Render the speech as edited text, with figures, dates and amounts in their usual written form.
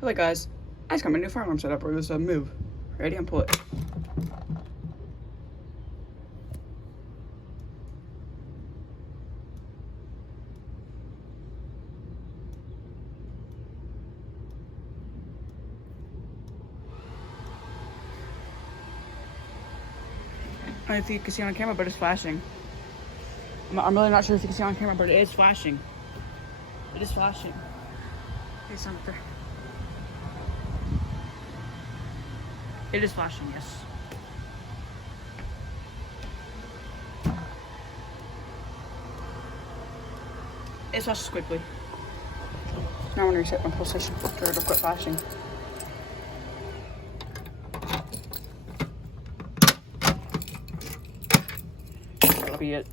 Hello guys, I just got my new firearm set up. We're gonna move. Ready? And pull it. I don't know if you can see on camera, but it's flashing. I'm really not sure if you can see on camera, but it is flashing. It is flashing. It's not there. It is flashing, yes. It flashes quickly. Now I'm gonna reset my PlayStation for it to quit flashing. That'll be it.